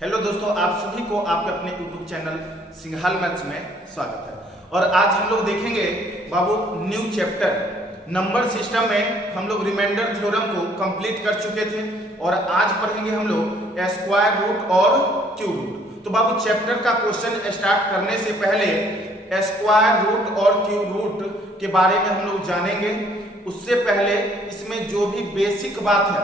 Hello दोस्तों, आप सभी को आपके अपने यूट्यूब चैनल सिंघाल मैथ्स में स्वागत है। और आज हम लोग देखेंगे बाबू न्यू चैप्टर नंबर सिस्टम में हम लोग रिमाइंडर थ्योरम को कंप्लीट कर चुके थे और आज पढ़ेंगे हम लोग स्क्वायर रूट और क्यूब रूट। तो बाबू चैप्टर का क्वेश्चन स्टार्ट करने से पहले स्क्वायर रूट और क्यूब रूट के बारे में हम लोग जानेंगे। उससे पहले इसमें जो भी बेसिक बात है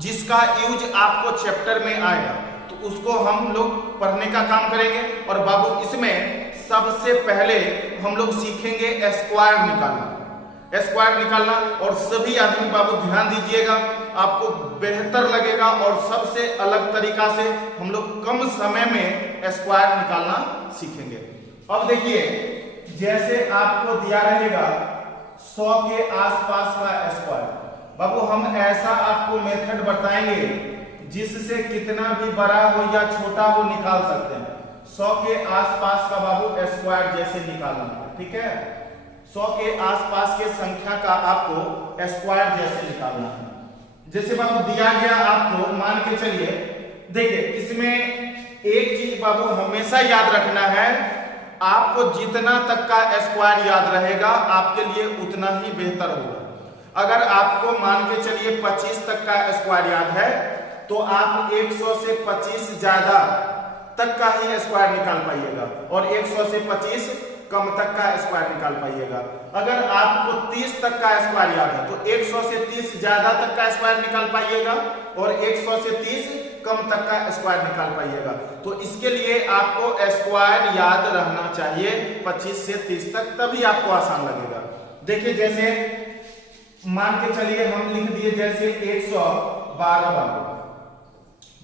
जिसका यूज आपको चैप्टर में आएगा तो उसको हम लोग पढ़ने का काम करेंगे। और बाबू इसमें सबसे पहले हम लोग सीखेंगे स्क्वायर निकालना। और सभी आदमी बाबू ध्यान दीजिएगा, आपको बेहतर लगेगा और सबसे अलग तरीका से हम लोग कम समय में स्क्वायर निकालना सीखेंगे। अब देखिए, जैसे आपको दिया रहेगा 100 के आसपास का स्क्वायर, बाबू हम ऐसा आपको मेथड बताएंगे जिससे कितना भी बड़ा हो या छोटा हो निकाल सकते हैं। 100 के आसपास का बाबू स्क्वायर जैसे निकालना है, ठीक है। 100 के आसपास के संख्या का आपको स्क्वायर जैसे निकालना है। जैसे बाबू दिया गया आपको, मान के चलिए, देखिए इसमें एक चीज बाबू हमेशा याद रखना है, आपको जितना तक का स्क्वायर याद रहेगा आपके लिए उतना ही बेहतर होगा। अगर आपको मान के चलिए 25 तक का स्क्वायर याद है तो आप 100 से 25 ज्यादा तक का ही स्क्वायर निकाल पाइएगा और 100 से 25 कम तक का स्क्वायर निकाल पाइएगा। अगर आपको 30 तक का स्क्वायर याद है तो 100 से 30 ज्यादा तक का स्क्वायर निकाल पाइएगा और 100 से 30 कम तक का स्क्वायर निकाल पाइएगा। तो इसके लिए आपको स्क्वायर याद रहना चाहिए 25 से 30 तक, तभी आपको आसान लगेगा। देखिए जैसे मान के चलिए हम लिख दिए जैसे 112,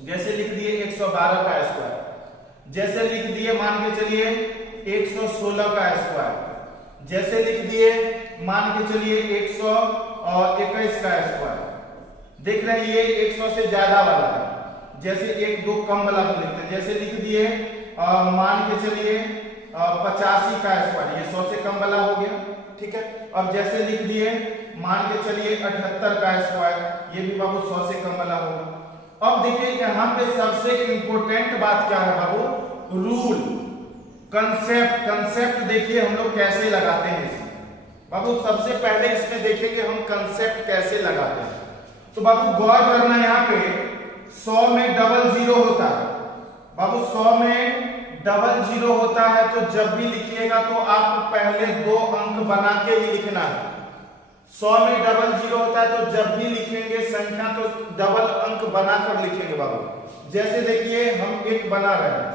जैसे लिख दिए 112 का स्क्वायर, जैसे लिख दिए मान के चलिए 116 का स्क्वायर, जैसे लिख दिए मान के चलिए 121 का स्क्वायर। देख रहे हैं ये 100 से ज्यादा वाला है, जैसे 1-2 कम वाला को लिखते हैं। जैसे लिख दिए मान के चलिए 85 का स्क्वायर, ये 100 से कम वाला हो गया, ठीक है। अब जैसे लिख दिए मान के चलिए 78 का स्क्वायर, ये भी बाबू 100 से कम वाला होगा। अब देखिए यहाँ पे सबसे इंपॉर्टेंट बात क्या है बाबू, रूल, कंसेप्ट देखिए हम लोग कैसे लगाते हैं इसमें। बाबू सबसे पहले इसमें देखेंगे हम कंसेप्ट कैसे लगाते हैं। तो बाबू गौर करना, यहाँ पे 100 में डबल जीरो होता है। बाबू 100 में डबल जीरो होता है तो जब भी लिखिएगा तो आपको पहले 2 अंक बना के ही लिखना है। 100 में डबल जीरो होता है तो जब भी लिखेंगे संख्या तो डबल अंक बनाकर लिखेंगे बाबू। जैसे देखिए हम एक बना रहे हैं,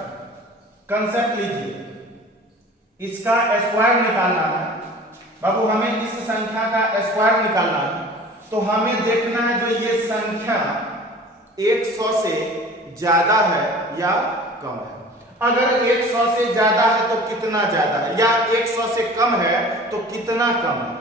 कंसेप्ट लीजिए, इसका स्क्वायर निकालना है बाबू, हमें इस संख्या का स्क्वायर निकालना है। तो हमें देखना है जो ये संख्या 100 से ज्यादा है या कम है। अगर 100 से ज्यादा है तो कितना ज्यादा है, या 100 से कम है तो कितना कम है,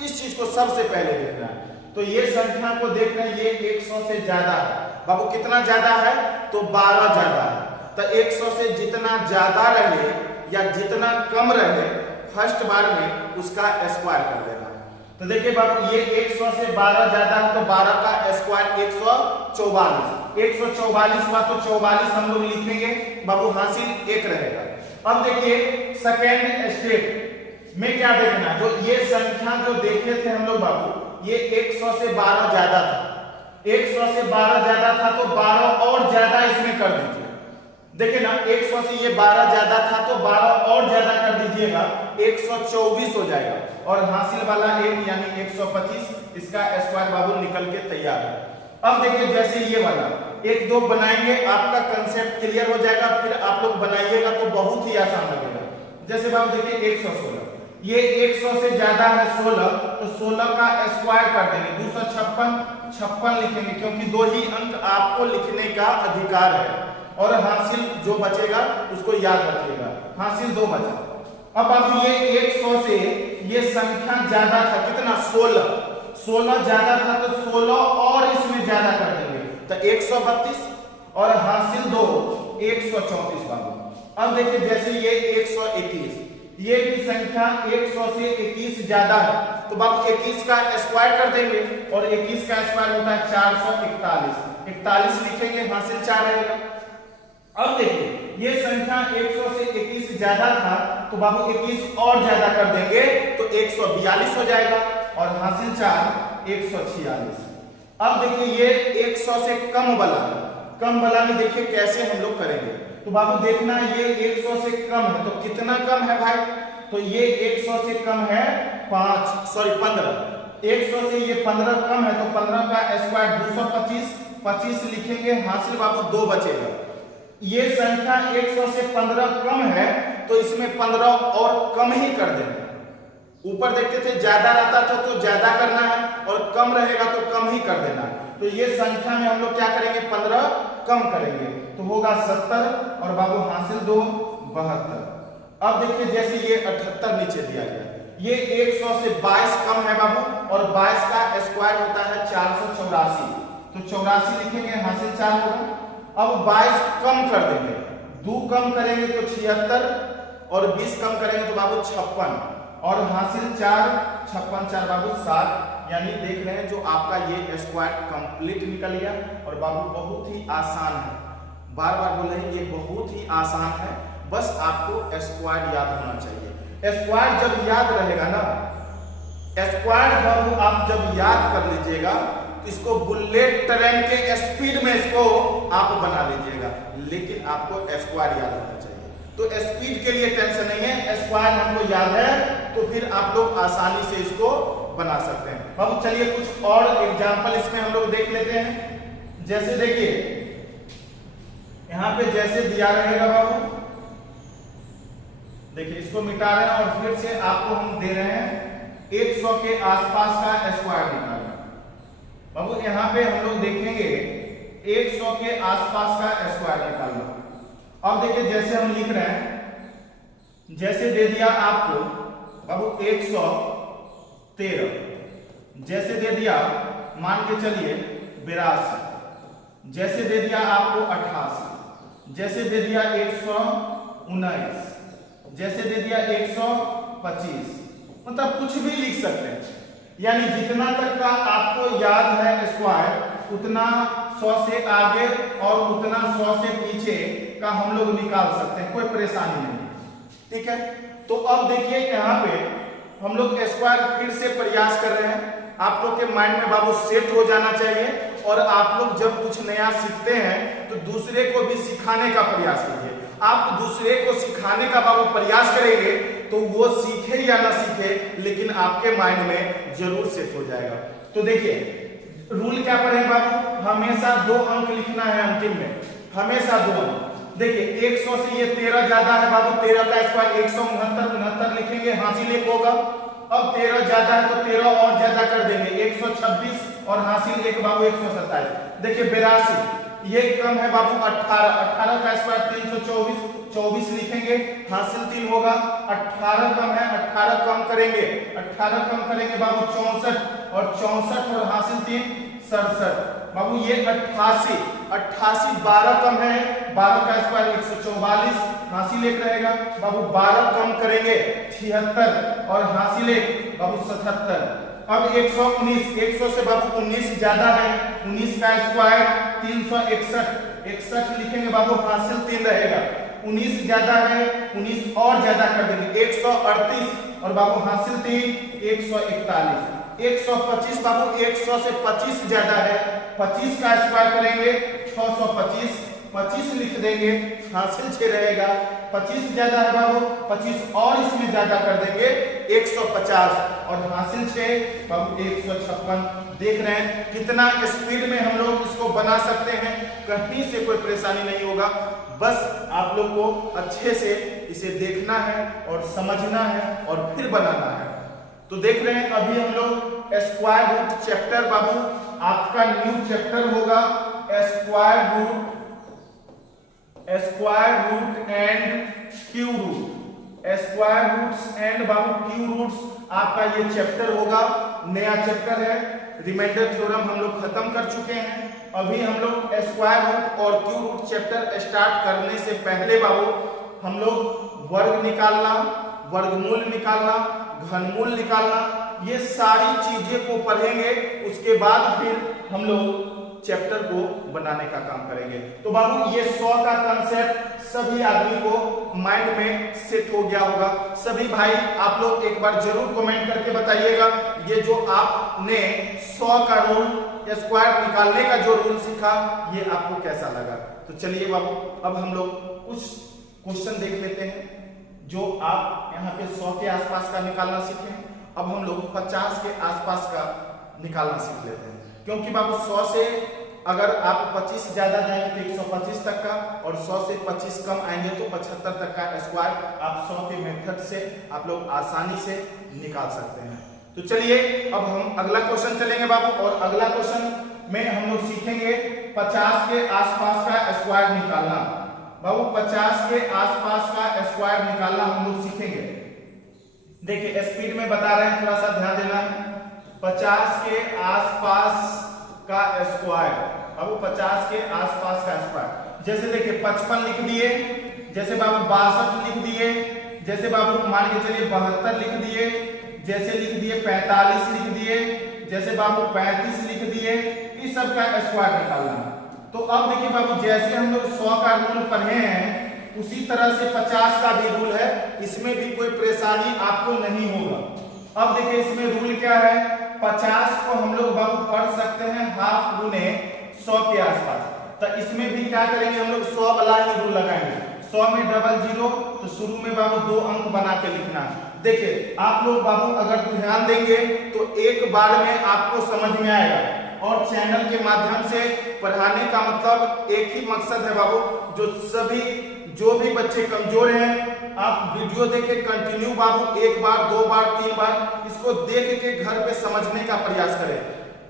इस चीज को सबसे पहले देखना है। तो ये संख्या को देखना है, ये 100 से ज्यादा है बाबू, कितना ज्यादा है तो 12 ज्यादा है। तो 100 से जितना ज्यादा रहे या जितना कम रहे फर्स्ट बार में उसका स्क्वायर कर देना है। तो देखिए बाबू ये 100 से 12 ज्यादा है तो 12 का स्क्वायर 144, 144 हुआ तो 44 हम लोग लिखेंगे बाबू, हासिल 1 रहेगा। अब देखिए सेकेंड स्टेप में क्या देखना, जो ये संख्या जो देखे थे हम लोग बाबू, ये 100 से 12 ज्यादा था, 100 से 12 ज्यादा था तो 12 और ज्यादा इसमें कर दीजिए। देखिए ना 100 से ये 12 ज्यादा था तो 12 और ज्यादा कर दीजिएगा, 124 हो जाएगा और हासिल वाला 1 यानी 125, इसका स्क्वायर बाबू निकल के तैयार है। अब देखिए जैसे ये वाला 1-2 बनाएंगे, आपका कंसेप्ट क्लियर हो जाएगा, फिर आप लोग बनाइएगा तो बहुत ही आसान लगेगा। जैसे बाबू देखिए 116, ये 100 से ज्यादा है 16 तो 16 का स्क्वायर कर देंगे, 256 लिखेंगे क्योंकि 2 ही अंक आपको लिखने का अधिकार है और हासिल जो बचेगा उसको याद रखिएगा, हासिल 2 बचा। अब आप ये 100 से ये संख्या ज्यादा था, कितना 16 ज्यादा था तो 16 और इसमें ज्यादा कर देंगे तो 132 और हासिल 2 134 बाबू। अब देखिए जैसे ये 121, ये भी संख्या 100 से 21 ज्यादा है तो बाबू 21 का स्क्वायर कर देंगे और 21 का स्क्वायर होता है 441, 41 लिखेंगे, हासिल 4 रहेगा। अब देखिए ये संख्या 100 से 21 ज्यादा था तो बाबू 21 और ज्यादा कर देंगे तो 142 हो जाएगा और हासिल 4 146। अब देखिए ये 100 से कम वाला में देखिए कैसे हम लोग करेंगे। तो बाबू देखना ये 100 से कम है तो कितना कम है भाई, तो ये 100 से कम है 15। 100 से ये 15 कम है तो 15 का स्क्वायर 225, 25 लिखेंगे, हासिल बाबू 2 बचेगा। ये संख्या 100 से 15 कम है तो इसमें 15 और कम ही कर देना। ऊपर देखते थे ज्यादा रहता था तो ज्यादा करना है और कम रहेगा तो कम ही कर देना। तो ये संख्या में हम लोग क्या करेंगे 15 कम करेंगे तो होगा 70 और बाबू हासिल 2 72। अब देखिए जैसे ये 78 नीचे दिया गया, ये 100 से 22 कम है बाबू और 22 का स्क्वायर होता है 484 तो 84 लिखेंगे, हासिल 4 होगा। अब 22 कम कर देंगे, 2 कम करेंगे तो 76 और 20 कम करेंगे तो बाबू 56 और हासिल 4 56 4 बाबू 7। यानी देख रहे हैं जो आपका ये स्क्वायर कंप्लीट निकल गया। और बाबू बहुत ही आसान है, बार बार बोल रहे हैं ये बहुत ही आसान है, बस आपको स्क्वायर याद होना चाहिए। स्क्वायर जब याद रहेगा ना, स्क्वायर बाबू आप जब याद कर लीजिएगा तो इसको बुलेट ट्रेन के स्पीड में इसको आप बना लीजिएगा, लेकिन आपको स्क्वायर याद होना चाहिए। तो स्पीड के लिए टेंशन नहीं है, स्क्वायर हमको याद है तो फिर आप लोग आसानी से इसको बना सकते हैं। अब चलिए कुछ और एग्जांपल इसमें हम लोग देख लेते हैं। जैसे देखिए यहां पे जैसे दिया रहेगा बाबू, देखिए इसको मिटा रहे हैं और फिर से आपको हम दे रहे हैं 100 के आसपास का स्क्वायर निकालना। बाबू यहां पे हम लोग देखेंगे 100 के आसपास का स्क्वायर निकालना। अब देखिए जैसे हम लिख रहे हैं, जैसे दे दिया आपको बाबू 113, जैसे दे दिया मान के चलिए 82, जैसे दे दिया आपको 88, जैसे दे दिया 119, जैसे दे दिया 125, मतलब कुछ भी लिख सकते हैं। यानी जितना तक का आपको याद है स्क्वायर उतना 100 से आगे और उतना 100 से पीछे का हम लोग निकाल सकते हैं, कोई परेशानी नहीं। ठीक है, तो अब देखिए यहाँ पे हम लोग स्क्वायर फिर से प्रयास कर रहे हैं। आप लोग के माइंड में बाबू सेट हो जाना चाहिए और आप लोग जब कुछ नया सीखते हैं तो दूसरे को भी सिखाने का प्रयास कीजिए। आप दूसरे को सिखाने का बाबू प्रयास करेंगे तो वो सीखे या ना सीखे लेकिन आपके माइंड में जरूर सेट हो जाएगा। तो देखिए रूल क्या पढ़े बाबू, हमेशा 2 अंक लिखना है अंतिम में, हमेशा 2 अंक। देखिए 100 से ये 13 ज्यादा है बाबू, 13 का स्क्वायर 169 लिखेंगे, हासिल 1 होगा। अब 13 ज्यादा है तो 13 और ज्यादा कर देंगे, 126 और हासिल 1 बाबू 127। देखिए 82, ये कम है बाबू 18 का स्क्वायर 324, 24 लिखेंगे, हासिल 3 होगा। 18 कम है, 18 कम करेंगे, 18 कम करेंगे बाबू 64 और 64 और हासिल 3 67। बाबू ये 88 12 कम है, 12 का स्क्वायर 144, हासिल 1 रहेगा। बाबू 12 कम करेंगे 76 और हासिल 1 बाबू 77। अब 119, 100 से बाबू 19 ज्यादा है, 19 का स्क्वायर 361, 61 लिखेंगे बाबू, हासिल 3 रहेगा। 19 ज्यादा है, 19 और ज्यादा कर देंगे 138 और बाबू हासिल 3 141। 125 बाबू 100 से 25 ज्यादा है, 25 का स्क्वायर करेंगे 625, 25 लिख देंगे, हासिल 6 रहेगा। 25 ज्यादा है बाबू, 25 और इसमें ज्यादा कर देंगे 150 और हासिल 6 बाबू 156। देख रहे हैं कितना स्पीड में हम लोग इसको बना सकते हैं, कहीं से कोई परेशानी नहीं होगा। बस आप लोग को अच्छे से इसे देखना है और समझना है और फिर बनाना है। तो देख रहे हैं अभी हम लोग स्क्वायर रूट चैप्टर बाबू आपका न्यू चैप्टर होगा, square root and cube root, square roots and बाबू क्यू रूट्स आपका ये चैप्टर होगा, नया चैप्टर है। रिमाइंडर थ्योरम हम लोग खत्म कर चुके हैं। अभी हम लोग स्क्वायर रूट और क्यू रूट चैप्टर स्टार्ट करने से पहले बाबू हम लोग वर्ग निकालना, वर्गमूल निकालना, घनमूल निकालना, ये सारी चीजें को पढ़ेंगे। उसके बाद फिर हम लोग चैप्टर को बनाने का काम करेंगे। तो बाबू ये 100 का कंसेप्ट सभी आदमी को माइंड में सेट हो गया होगा। सभी भाई आप लोग एक बार जरूर कमेंट करके बताइएगा, ये जो आपने 100 का रूल स्क्वायर निकालने का जो रूल सीखा ये आपको कैसा लगा। तो चलिए बाबू अब हम लोग कुछ क्वेश्चन देख लेते हैं जो आप यहाँ पे 100 के आसपास का निकालना सीखे हैं। अब हम लोग 50 के आसपास का निकालना सीख लेते हैं, क्योंकि बाबू 100 से अगर आप 25 ज्यादा जाएंगे तो 125 तक का, और 100 से 25 कम आएंगे तो 75 तक का स्क्वायर आप 100 के मेथड से आप लोग आसानी से निकाल सकते हैं। तो चलिए अब हम अगला क्वेश्चन चलेंगे बाबू, और अगला क्वेश्चन में हम लोग सीखेंगे 50 के आसपास का स्क्वायर निकालना। बाबू 50 के आसपास का स्क्वायर निकालना हम लोग सीखेंगे। देखिए स्पीड में बता रहे हैं, थोड़ा सा ध्यान देना है। 50 के आसपास का स्क्वायर, अब 50 के आसपास का स्क्वायर, जैसे देखिए 55 लिख दिए, जैसे बाबू 62 लिख दिए, जैसे बाबू मान के चलिए 72 लिख दिए, जैसे लिख दिए 45 लिख दिए, जैसे बाबू 35 लिख दिए, इस सब का स्क्वायर निकालना। तो अब देखिए बाबू जैसे हम लोग 100 का रूल पढ़े हैं उसी तरह से 50 का भी रूल है, इसमें भी कोई परेशानी आपको नहीं होगा। अब देखिए इसमें रूल क्या है, 50 को हम लोग बाबू पढ़ सकते हैं हाफ गुने 100 के आसपास। तो इसमें भी क्या करेंगे हम लोग 100 वाला ही रूल लगाएंगे। 100 में डबल जीरो, तो शुरू में बाबू 2 अंक बना के लिखना है। देखिए आप लोग बाबू अगर ध्यान देंगे तो एक बार में आपको समझ में आएगा, और चैनल के माध्यम से पढ़ाने का मतलब एक ही मकसद है बाबू, जो भी बच्चे कमजोर हैं आप वीडियो देखे कंटिन्यू बाबू 1 बार 2 बार 3 बार इसको देख के घर पे समझने का प्रयास करें।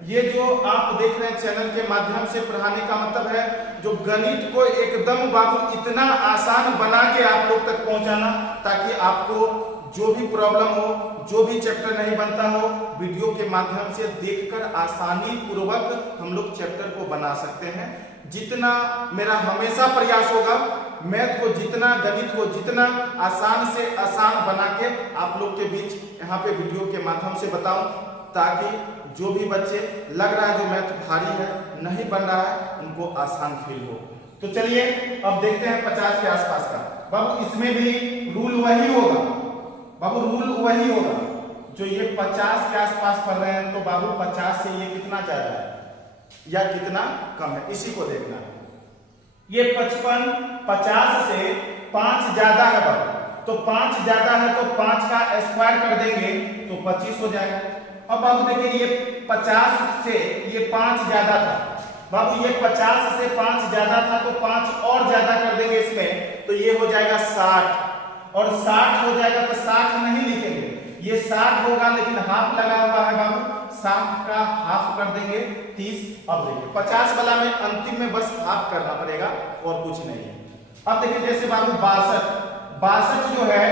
ये जो आप देख रहे हैं चैनल के माध्यम से पढ़ाने का मतलब है जो गणित को एकदम बाबू इतना आसान बना के आप लोग तक पहुंचाना, ताकि आपको जो भी प्रॉब्लम हो, जो भी चैप्टर नहीं बनता हो, वीडियो के माध्यम से देखकर आसानी पूर्वक हम लोग चैप्टर को बना सकते हैं। जितना मेरा हमेशा प्रयास होगा मैथ को जितना, गणित को जितना आसान से आसान बना के आप लोग के बीच यहाँ पे वीडियो के माध्यम से बताऊं, ताकि जो भी बच्चे लग रहा है जो मैथ भारी है नहीं बन रहा है उनको आसान फील हो। तो चलिए अब देखते हैं 50 के आसपास का। बाबू इसमें भी रूल वही होगा, बाबू रूल वही होगा जो ये 50 के आसपास पढ़ रहे हैं। तो बाबू 50 से ये कितना ज्यादा है या कितना कम है, इसी को देखना है। ये 55 50 से 5 ज्यादा है बाबू, तो 5 ज्यादा है तो 5 का स्क्वायर कर देंगे तो 25 हो जाएगा। अब बाबू देखिए ये 50 से ये 5 ज्यादा था बाबू, ये 50 से 5 ज्यादा था तो 5 और ज्यादा कर देंगे इसमें, तो ये हो जाएगा 60, और 60 हो जाएगा तो 60 नहीं लिखेंगे, ये 60 होगा लेकिन हाफ लगा हुआ है बाबू, 60 का हाफ कर देंगे 30। अब देखिए 50 वाला में अंतिम में बस हाफ करना पड़ेगा और कुछ नहीं है। अब देखिए जैसे बाबू 62 जो है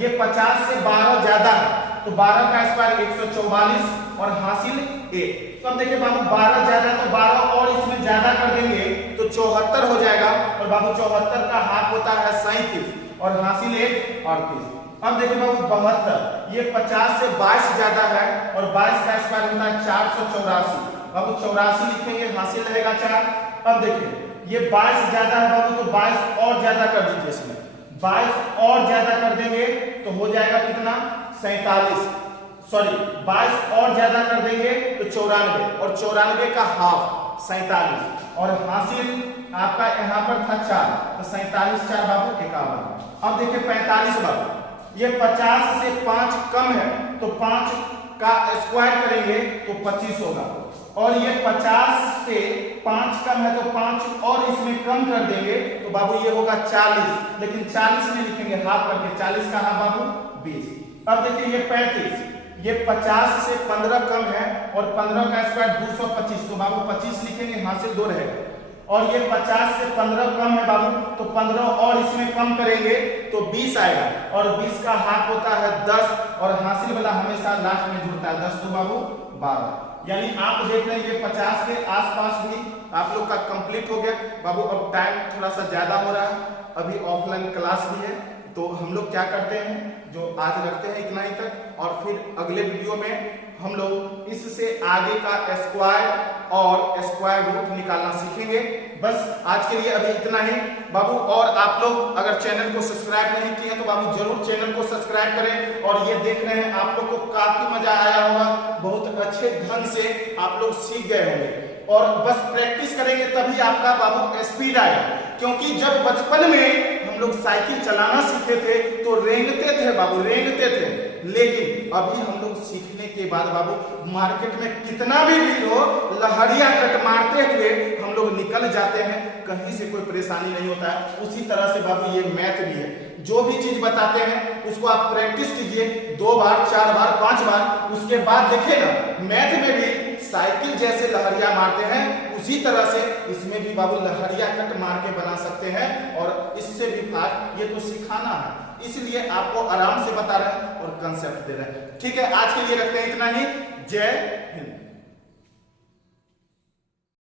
ये 50 से 12 ज्यादा है, तो 12 का स्क्वायर 144 और हासिल 1। तो अब देखिए बाबू 12 ज्यादा तो 12 और इसमें ज्यादा कर देंगे तो 74 हो जाएगा, और बाबू 74 का हाफ होता है 37 और हासिल 1 38। अब देखिए बाबू 72, ये 50 से 22 ज्यादा है और 22 का स्क्वायर होता है 484, बाबू 84 लिखेंगे, हासिल रहेगा 4। अब देखिए ये 22 ज्यादा है बाबू, तो 22 और ज्यादा कर दीजिए, इसमें 22 और ज्यादा कर देंगे तो हो जाएगा कितना 47, सॉरी 22 और ज्यादा कर देंगे तो 94, और 94 का हाफ 47, और हासिल आपका यहाँ पर था 4, तो 47 4 बाबू 51। अब देखिए 45 बाबू, ये 50 से 5 कम है तो 5 का स्क्वायर करेंगे तो 25 होगा, और ये 50 से 5 कम है तो 5 और इसमें कम कर देंगे तो बाबू ये होगा 40, लेकिन 40 नहीं लिखेंगे, हाफ करके 40 का हाफ बाबू 20। अब देखिए ये 35, ये 50 से 15 कम है और 15 का स्क्वायर 225, तो बाबू 25 लिखेंगे, हासिल 2 रहेगा। और ये 50 से 15 कम है बाबू, तो 15 और इसमें कम करेंगे तो 20 आएगा, और 20 का हाफ होता है 10, और हासिल वाला हमेशा लास्ट में जुड़ता है 10, तो बाबू 12। यानी आप देख रहे हैं ये 50 के आसपास भी आप लोग का कंप्लीट हो गया बाबू। अब टाइम थोड़ा सा ज्यादा हो रहा है, अभी ऑफलाइन क्लास भी है, तो हम लोग क्या करते हैं जो आज रखते हैं इतना ही तक, और फिर अगले वीडियो में हम लोग इससे आगे का स्क्वायर और स्क्वायर रूट निकालना सीखेंगे। बस आज के लिए अभी इतना ही बाबू। और आप लोग अगर चैनल को सब्सक्राइब नहीं किए तो बाबू जरूर चैनल को सब्सक्राइब करें। और ये देख रहे हैं आप लोग को काफी मजा आया होगा, बहुत अच्छे ढंग से आप लोग सीख गए होंगे। और बस प्रैक्टिस करेंगे तभी आपका बाबू स्पीड आएगा। क्योंकि जब बचपन में हम लोग साइकिल चलाना सीखे थे तो रेंगते थे बाबू, रेंगते थे। लेकिन अभी हम लोग सीखने के बाद बाबू मार्केट में कितना भी भीड़ हो, लहरिया कट मारते हुए हम लोग निकल जाते हैं, कहीं से कोई परेशानी नहीं होता है। उसी तरह से बाबू ये मैथ भी है। जो भी चीज बताते हैं उसको आप प्रैक्टिस कीजिए 2 बार 4 बार 5 बार, उसके बाद देखिएगा मैथ में भी साइकिल जैसे लहरिया मारते हैं उसी तरह से इसमें भी बाबू लहरिया कट मार के बना सकते हैं। और इससे भी फास्ट, ये तो सिखाना है, इसलिए आपको आराम से बता रहे हैं और कंसेप्ट दे रहे हैं। ठीक है, आज के लिए रखते हैं इतना ही। जय हिंद।